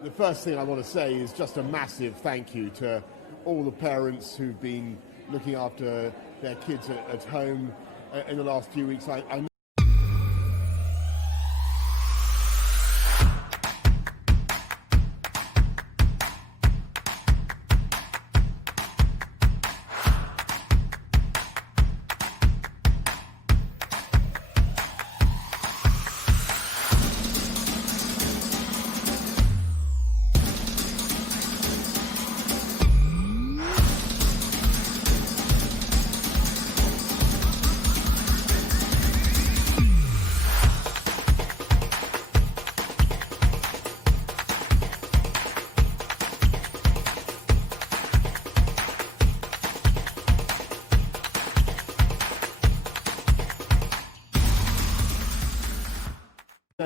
The first thing I want to say is just a massive thank you to all the parents who've been looking after their kids at home in the last few weeks. I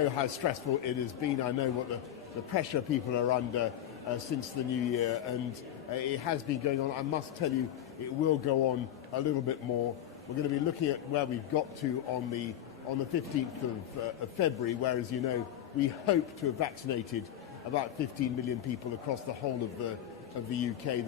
know how stressful it has been. I know what the pressure people are under since the new year, and it has been going on. I must tell you, it will go on a little bit more. We're going to be looking at where we've got to on the 15th of February, where, as you know, we hope to have vaccinated about 15 million people across the whole of the UK.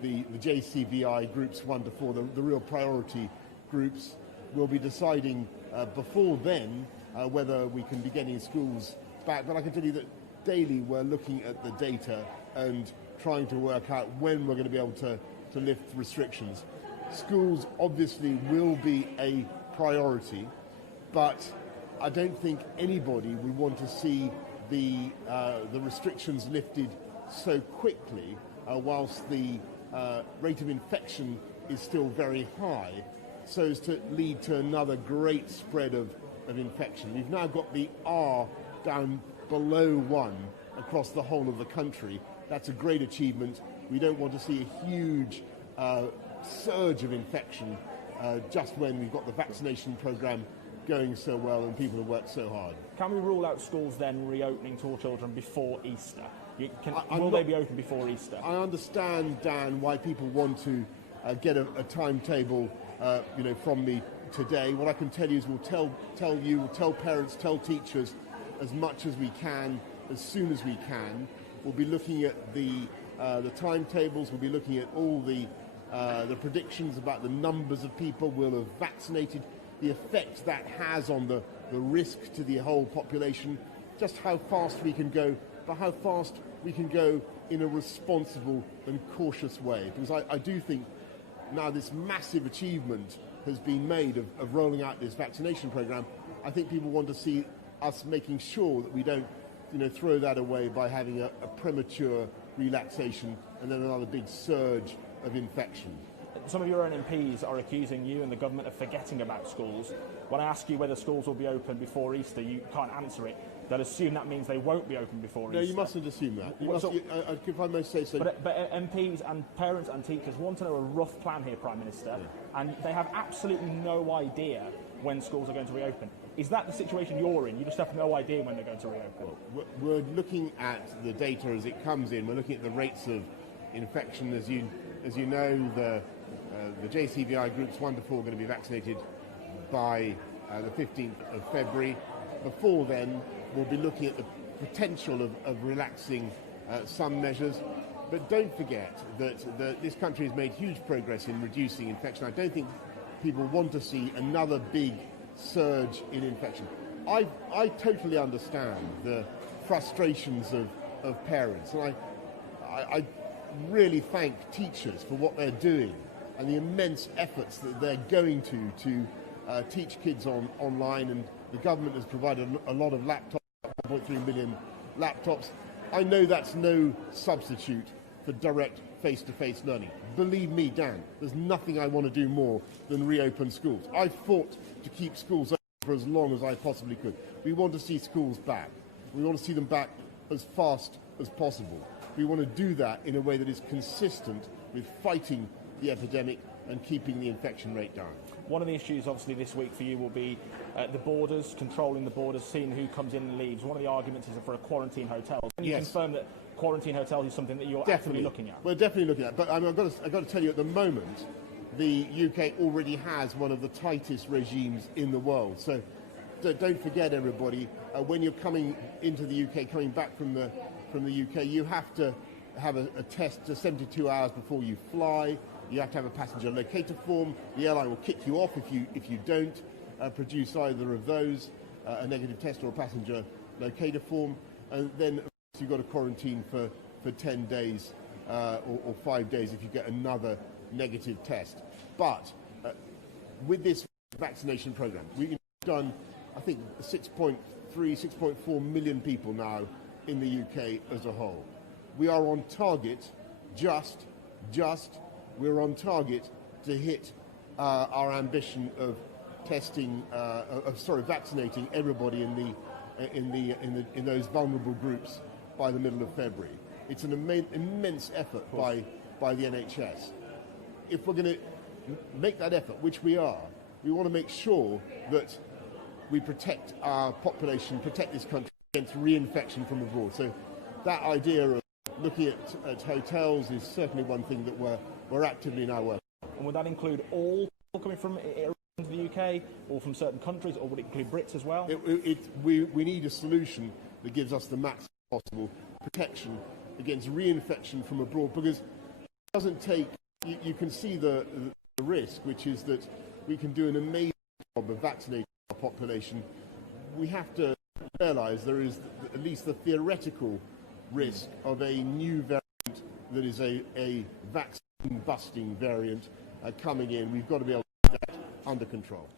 The JCVI groups 1 to 4, the real priority groups, will be deciding before then whether we can be getting schools back. But I can tell you that daily we're looking at the data and trying to work out when we're going to be able to lift restrictions. Schools obviously will be a priority, but I don't think anybody would want to see the restrictions lifted so quickly whilst the rate of infection is still very high, so as to lead to another great spread of infection. We've now got the R down below 1 across the whole of the country. That's a great achievement. We don't want to see a huge surge of infection just when we've got the vaccination programme going so well and people have worked so hard. Can we rule out schools then reopening to all children before Easter? Will they be open before Easter? I understand, Dan, why people want to get a timetable from me today. What I can tell you is we'll tell parents, tell teachers as much as we can, as soon as we can. We'll be looking at the timetables, we'll be looking at all the predictions about the numbers of people we'll have vaccinated, the effect that has on the risk to the whole population, just how fast we can go, but how fast we can go in a responsible and cautious way. Because I do think now this massive achievement has been made of rolling out this vaccination programme. I think people want to see us making sure that we don't throw that away by having a premature relaxation and then another big surge of infection. Some of your own MPs are accusing you and the government of forgetting about schools. When I ask you whether schools will be open before Easter, you can't answer it. They'll assume that means they won't be open before Easter. No, you mustn't assume that. If I may say so. But MPs and parents and teachers want to know a rough plan here, Prime Minister, and they have absolutely no idea when schools are going to reopen. Is that the situation you're in? You just have no idea when they're going to reopen? Well, we're looking at the data as it comes in. We're looking at the rates of infection. As you know, the JCVI groups 1 to 4 are going to be vaccinated by the 15th of February. Before then, we'll be looking at the potential of relaxing some measures. But don't forget that this country has made huge progress in reducing infection. I don't think people want to see another big surge in infection. I totally understand the frustrations of parents, and I really thank teachers for what they're doing and the immense efforts that they're going to teach kids online, and the government has provided a lot of laptops, 1.3 million laptops. I know that's no substitute for direct face-to-face learning. Believe me, Dan, there's nothing I want to do more than reopen schools. I fought to keep schools open for as long as I possibly could. We want to see schools back. We want to see them back as fast as possible. We want to do that in a way that is consistent with fighting the epidemic and keeping the infection rate down. One of the issues, obviously, this week for you will be the borders, controlling the borders, seeing who comes in and leaves. One of the arguments is for a quarantine hotel. Can you confirm that quarantine hotels is something that you're actively looking at? We're definitely looking at. But I've got to tell you, at the moment, the UK already has one of the tightest regimes in the world. So don't forget, everybody, when you're coming into the UK, coming back from the from the UK, you have to have a test 72 hours before you fly. You have to have a passenger locator form. The airline will kick you off if you don't produce either of those, a negative test or a passenger locator form. And then you've got to quarantine for 10 days or 5 days if you get another negative test. But with this vaccination program, we've done, I think, 6.3, 6.4 million people now in the UK as a whole. We are on target, we're on target to hit our ambition of vaccinating everybody in those vulnerable groups by the middle of February. It's an immense effort by the NHS. If we're going to make that effort, which we are, we want to make sure that we protect our population, protect this country against reinfection from abroad. So that idea of looking at hotels is certainly one thing that we're actively now working on. And would that include all people coming from the UK or from certain countries, or would it include Brits as well? We need a solution that gives us the maximum possible protection against reinfection from abroad, because it doesn't take, you can see the risk, which is that we can do an amazing job of vaccinating our population. We have to realise there is at least the theoretical risk of a new variant that is a vaccine-busting variant coming in. We've got to be able to get that under control.